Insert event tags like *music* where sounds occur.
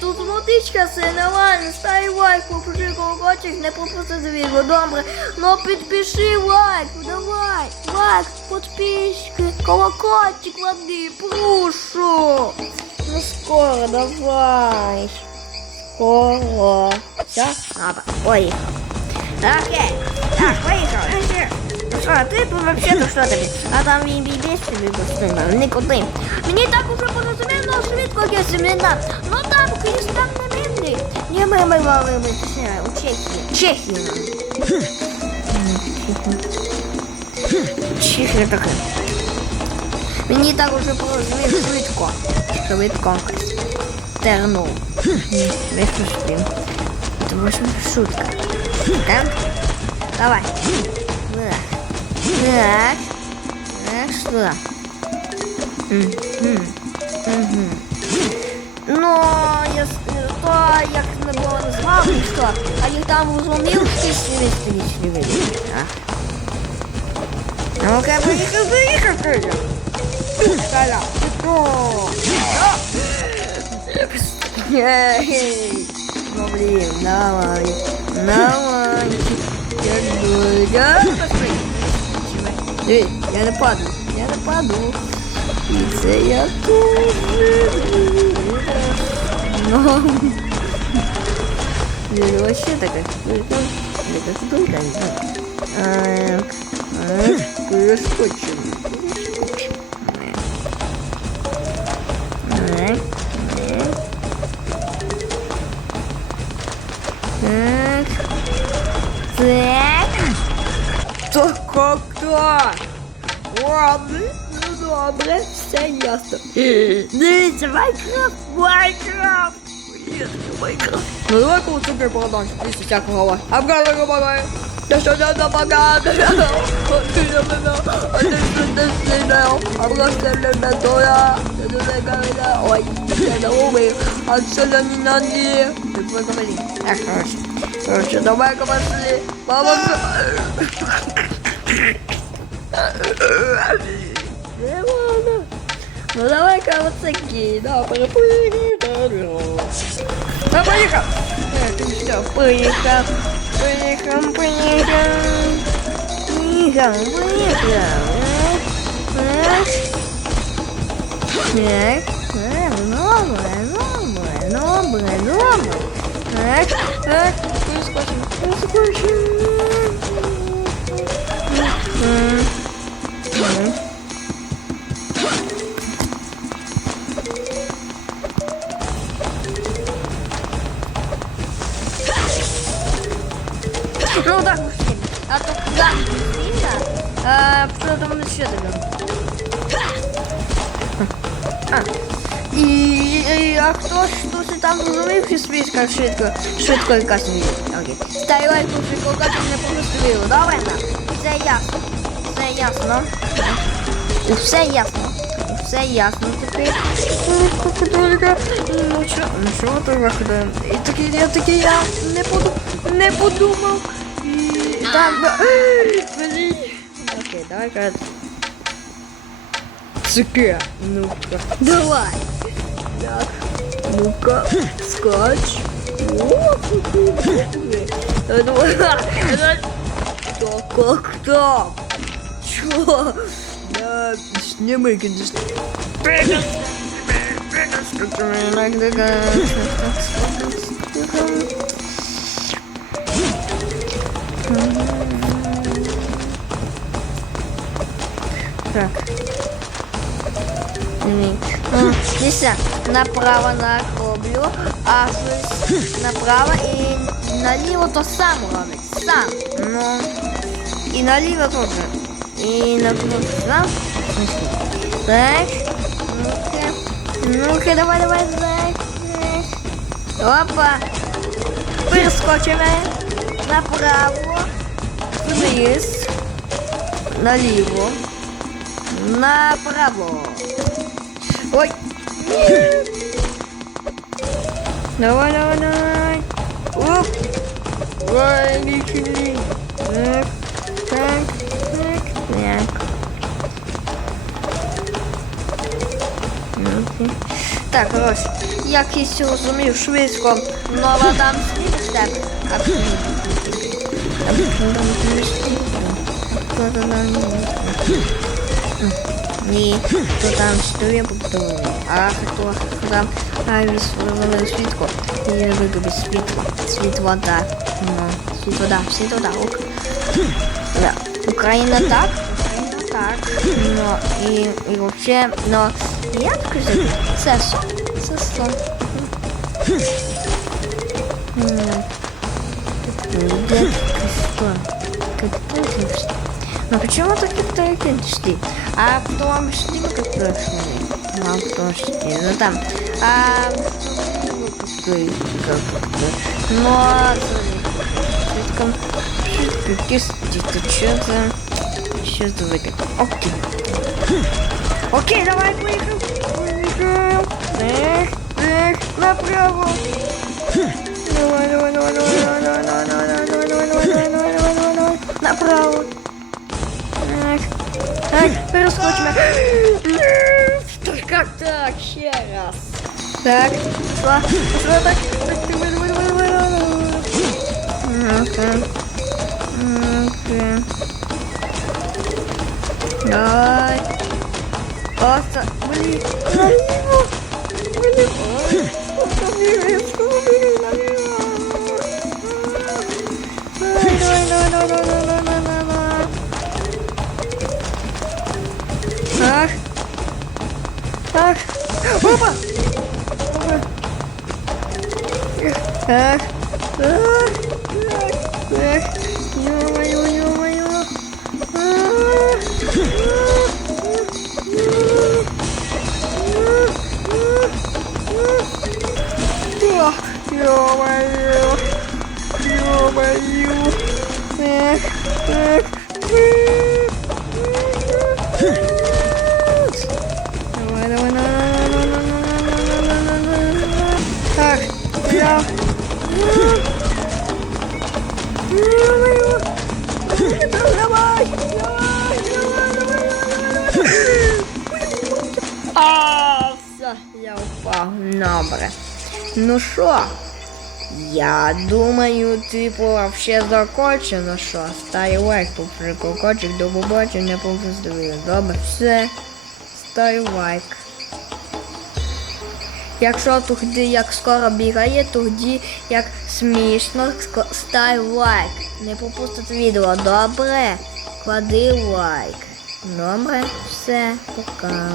тут водичка, все нормально. Став лайк, попиши колокольчик, не пропусти відео, добре. Ну підпиши лайк, давай, лайк, підписки, колокольчик води, прошу. Ну скоро, давай. Скоро. Все, надо, поїхали. Окей, так, поїхали. Ну що, ти тут вообще-то що тобі? А там він бібіс тобі постійно, нікуди. Мені так уже порозуміло швидко, якщо мені так. Ну там, крізь там не мindi. Ні, ми, ми, ми, ми, ми, у Чехії. Чехії. Чехія таке. Мені так уже порозуміло швидко. Швидко. Тернув. Не шутим. Это может шутка. Так? Давай. Так. Так. Так, что? Мгм. Мгм. Ну, если то, як не було назвав, що, а їх там дзвонив, ти сніли сніли А. Ну-ка, поїхав, поїхав, поїхав. Таля, Ей, ну блин, давай, давай. Я я посмотри. Эй, я не паду, я не паду. І це я тоже. Ну. Блин, вообще такая. Это только не знаю. Так, так, перескочим. Так, так. Так. Так. То как-то. Ладно, ну добре, все ясно. Дивіться, Майнкрафт, Майнкрафт. Майнкрафт. Ну давай кого тебе продам, если всякого голова. Обгадывай, помогай. Да что я помогаю? А ты что ты снял? А просто на тоя. Ой, я думаю, а что я не надо? Ты поговори. Так, короче. Короче, давай-ка пошли. Мама, не ладно. Ну давай-ка вот такие, да, поехали. Ну, поехал. Так, ну что, поехал. Поехал, поехал. Поехал, поехал. Так, так, новое, новое, новое, новое. Так, так, перескочим, перескочим. М, м. Ну так уж не. А то когда сильно, а, что там еще добьем? А. І, і, а хто ж тут там зрозумів і списка швидко, швидко якась не Окей. Та й лайк уже колкати не помістили. Давай на. Все ясно. Все ясно. Все ясно. Все ясно тепер. Католика. Ну що, ну що ти виходить? І такий, я такий, я не поду, не подумав. І там, блін. Окей, давай, ка. Цуке, ну-ка. Давай. Так, ну-ка, скач. О, какой Давай. Так, как так? Чё? Да, сними, конечно. Так. Ні. М, Дивіться, направо накроблю, а щось направо і наліво то сам робить. Сам. Ну. І наліво теж. І направо сам. Так. Ну-ка. Ну-ка, давай, давай, так. так. Опа. Перескочимо. Направо. Вниз. Наліво. Направо. Ой. Давай, давай, давай. Оп. Ой, лишили. Так, так, так, так. Ну-ка. Так, коротше, як я це розумію, швидко нова дам тебе. А Ні, то там стоя побудували. А хто там а, висловили світло. Я вибив світло. Світлода. Ну, світлода, світлода, ок. Да. Україна так, Україна так. Ну і, і вообще, ну, як кажу, це сон, це сон. Где-то что? Как-то что? Ну почему так ты шли? А потом шли мы как прошли. Ну а потом шли. Ну там. А Ну а слишком что-то сейчас давай так. Окей. Окей, давай поехал. Эх, эх, направо. Давай, давай, давай, давай, давай, chodźmy. *gasps* Tak, tak, teraz. Tak, dwa, dwa, tak, tak, tak, Okej. Okej. Daj. O, co? Byli... Добре. Ну що? Я думаю, типу, вообще закончено, що став лайк, попри колокольчик, до побачення, повздивили. Добре, все. Став лайк. Якщо тоді як скоро бігає, тоді як смішно, став лайк. Не пропустити відео, добре? Клади лайк. Добре, все, пока.